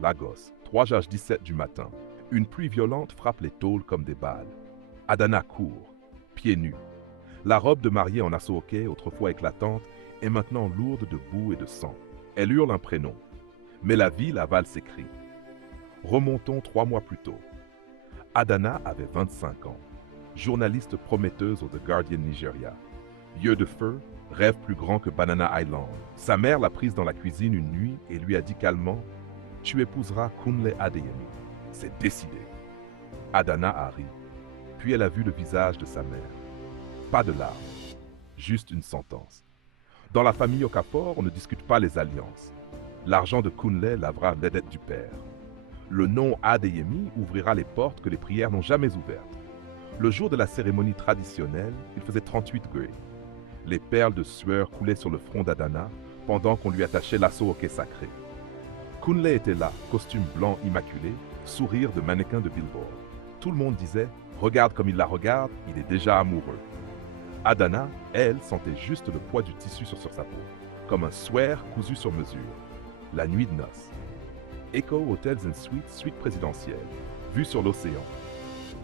Lagos, 3h17 du matin. Une pluie violente frappe les tôles comme des balles. Adana court, pieds nus. La robe de mariée en assohoké, autrefois éclatante, est maintenant lourde de boue et de sang. Elle hurle un prénom. Mais la ville avale ses cris. Remontons 3 mois plus tôt. Adana avait 25 ans. Journaliste prometteuse au The Guardian Nigeria. Yeux de feu, rêve plus grand que Banana Island. Sa mère l'a prise dans la cuisine une nuit et lui a dit calmement « Tu épouseras Kunle Adeyemi. C'est décidé. » Adana a ri. Puis elle a vu le visage de sa mère. Pas de larmes, juste une sentence. Dans la famille Okafor, on ne discute pas les alliances. L'argent de Kunle lavera les dettes du père. Le nom Adeyemi ouvrira les portes que les prières n'ont jamais ouvertes. Le jour de la cérémonie traditionnelle, il faisait 38 degrés. Les perles de sueur coulaient sur le front d'Adana pendant qu'on lui attachait l'assaut hockey sacré. Kunle était là, costume blanc immaculé, sourire de mannequin de billboard. Tout le monde disait « Regarde comme il la regarde, il est déjà amoureux ». Adana, elle, sentait juste le poids du tissu sur sa peau, comme un swear cousu sur mesure. La nuit de noces. Echo Hotels and Suites, suite présidentielle, vue sur l'océan.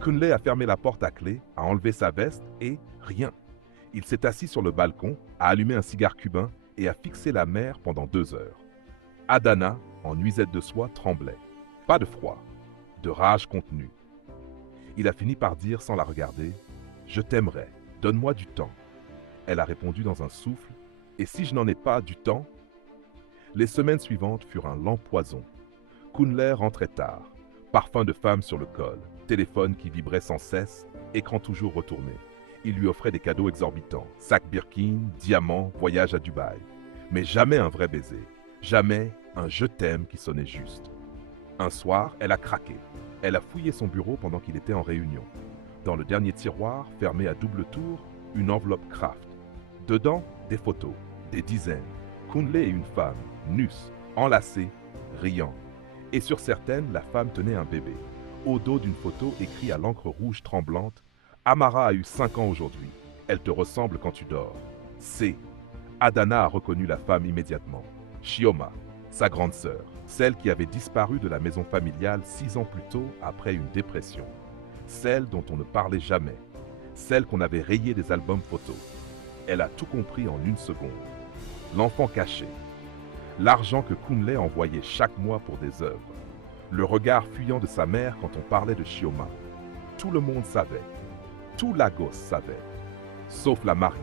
Kunle a fermé la porte à clé, a enlevé sa veste et rien. Il s'est assis sur le balcon, a allumé un cigare cubain et a fixé la mer pendant 2 heures. Adana, en nuisette de soie, tremblait. Pas de froid, de rage contenue. Il a fini par dire sans la regarder « Je t'aimerai, donne-moi du temps ». Elle a répondu dans un souffle « Et si je n'en ai pas du temps ?» Les semaines suivantes furent un lent poison. Kunle rentrait tard, parfum de femme sur le col, téléphone qui vibrait sans cesse, écran toujours retourné. Il lui offrait des cadeaux exorbitants, sac Birkin, diamants, voyage à Dubaï. Mais jamais un vrai baiser, jamais un « je t'aime » qui sonnait juste. Un soir, elle a craqué. Elle a fouillé son bureau pendant qu'il était en réunion. Dans le dernier tiroir, fermé à double tour, une enveloppe Kraft. Dedans, des photos, des dizaines. Kunle et une femme, nus, enlacés, riant. Et sur certaines, la femme tenait un bébé. Au dos d'une photo écrit à l'encre rouge tremblante « Amara a eu 5 ans aujourd'hui. Elle te ressemble quand tu dors. C. » Adana a reconnu la femme immédiatement. Chioma, sa grande sœur, celle qui avait disparu de la maison familiale 6 ans plus tôt après une dépression. Celle dont on ne parlait jamais. Celle qu'on avait rayée des albums photos. Elle a tout compris en 1 seconde. L'enfant caché. L'argent que Kunle envoyait chaque mois pour des œuvres. Le regard fuyant de sa mère quand on parlait de Chioma. Tout le monde savait. Tout Lagos savait. Sauf la mariée.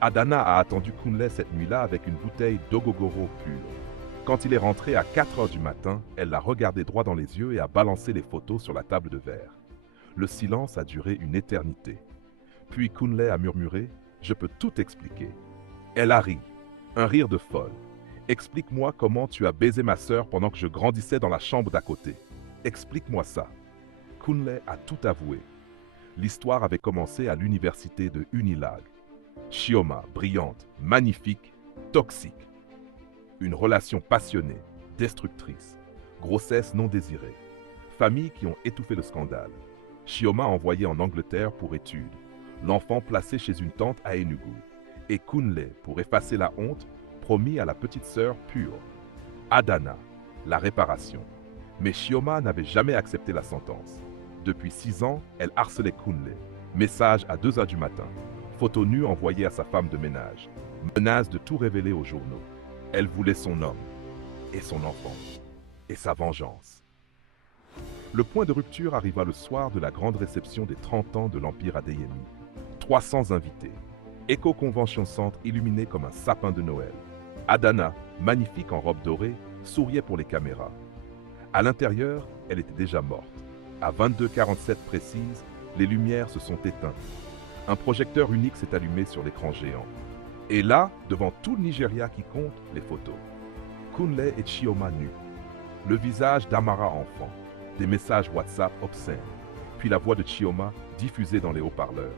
Adana a attendu Kunle cette nuit-là avec une bouteille d'ogogoro pure. Quand il est rentré à 4 heures du matin, elle l'a regardé droit dans les yeux et a balancé les photos sur la table de verre. Le silence a duré une éternité. Puis Kunle a murmuré « Je peux tout expliquer ». Elle a ri, un rire de folle. « Explique-moi comment tu as baisé ma sœur pendant que je grandissais dans la chambre d'à côté. Explique-moi ça ». Kunle a tout avoué. L'histoire avait commencé à l'université de Unilag. Chioma, brillante, magnifique, toxique. Une relation passionnée, destructrice. Grossesse non désirée. Familles qui ont étouffé le scandale. Chioma envoyé en Angleterre pour études. L'enfant placé chez une tante à Enugu. Et Kunle, pour effacer la honte, promis à la petite sœur pure. Adana, la réparation. Mais Chioma n'avait jamais accepté la sentence. Depuis 6 ans, elle harcelait Kunle. Message à 2 heures du matin. Photo nue envoyée à sa femme de ménage. Menace de tout révéler aux journaux. Elle voulait son homme. Et son enfant. Et sa vengeance. Le point de rupture arriva le soir de la grande réception des 30 ans de l'Empire Adeyemi. 300 invités. Echo Convention Centre illuminé comme un sapin de Noël. Adana, magnifique en robe dorée, souriait pour les caméras. À l'intérieur, elle était déjà morte. À 22h47 précise, les lumières se sont éteintes. Un projecteur unique s'est allumé sur l'écran géant. Et là, devant tout le Nigeria qui compte, les photos. Kunle et Chioma nus. Le visage d'Amara enfant. Des messages WhatsApp obscènes. Puis la voix de Chioma diffusée dans les haut-parleurs.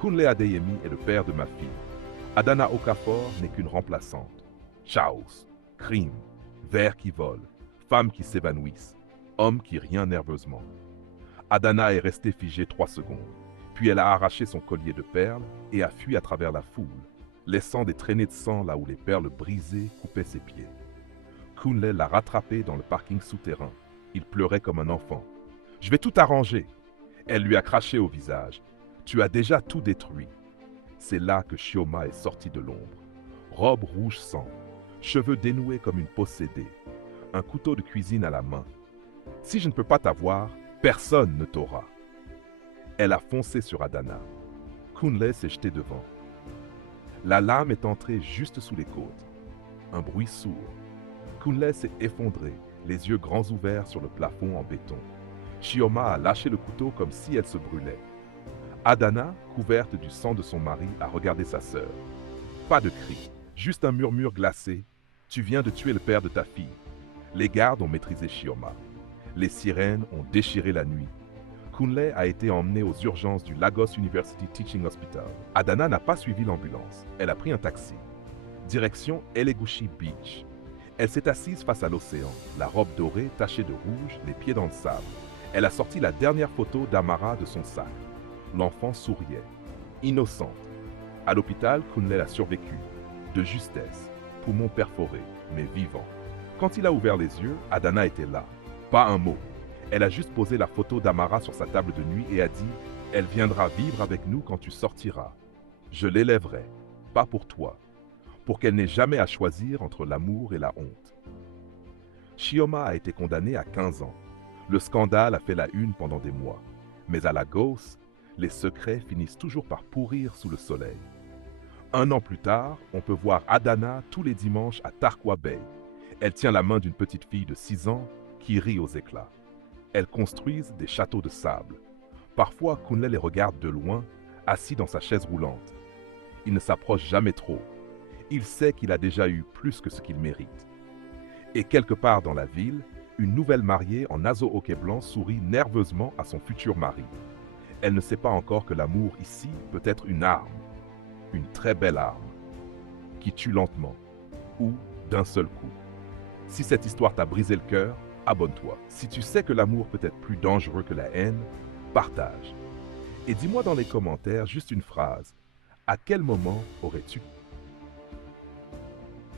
Kunle Adeyemi est le père de ma fille. Adana Okafor n'est qu'une remplaçante. Chaos, crime, verres qui volent, femmes qui s'évanouissent, hommes qui rient nerveusement. Adana est restée figée 3 secondes. Puis elle a arraché son collier de perles et a fui à travers la foule, laissant des traînées de sang là où les perles brisées coupaient ses pieds. Kunle l'a rattrapé dans le parking souterrain. Il pleurait comme un enfant. « Je vais tout arranger !» Elle lui a craché au visage. « Tu as déjà tout détruit. » C'est là que Chioma est sortie de l'ombre. Robe rouge sang, cheveux dénoués comme une possédée, un couteau de cuisine à la main. « Si je ne peux pas t'avoir, personne ne t'aura. » Elle a foncé sur Adana. Kunle s'est jeté devant. La lame est entrée juste sous les côtes. Un bruit sourd. Kunle s'est effondré, les yeux grands ouverts sur le plafond en béton. Chioma a lâché le couteau comme si elle se brûlait. Adana, couverte du sang de son mari, a regardé sa sœur. Pas de cri, juste un murmure glacé. « Tu viens de tuer le père de ta fille. » Les gardes ont maîtrisé Chioma. Les sirènes ont déchiré la nuit. Kunle a été emmenée aux urgences du Lagos University Teaching Hospital. Adana n'a pas suivi l'ambulance. Elle a pris un taxi. Direction Elegushi Beach. Elle s'est assise face à l'océan, la robe dorée tachée de rouge, les pieds dans le sable. Elle a sorti la dernière photo d'Amara de son sac. L'enfant souriait, innocente. À l'hôpital, Kunle a survécu, de justesse, poumons perforés, mais vivant. Quand il a ouvert les yeux, Adana était là. Pas un mot. Elle a juste posé la photo d'Amara sur sa table de nuit et a dit « Elle viendra vivre avec nous quand tu sortiras. Je l'élèverai, pas pour toi, pour qu'elle n'ait jamais à choisir entre l'amour et la honte. » Chioma a été condamnée à 15 ans. Le scandale a fait la une pendant des mois. Mais à Lagos, les secrets finissent toujours par pourrir sous le soleil. 1 an plus tard, on peut voir Adana tous les dimanches à Tarkwa Bay. Elle tient la main d'une petite fille de 6 ans qui rit aux éclats. Elles construisent des châteaux de sable. Parfois, Kunle les regarde de loin, assis dans sa chaise roulante. Il ne s'approche jamais trop. Il sait qu'il a déjà eu plus que ce qu'il mérite. Et quelque part dans la ville, une nouvelle mariée en aso-hockey blanc sourit nerveusement à son futur mari. Elle ne sait pas encore que l'amour ici peut être une arme, une très belle arme, qui tue lentement ou d'un seul coup. Si cette histoire t'a brisé le cœur, abonne-toi. Si tu sais que l'amour peut être plus dangereux que la haine, partage. Et dis-moi dans les commentaires juste une phrase. À quel moment aurais-tu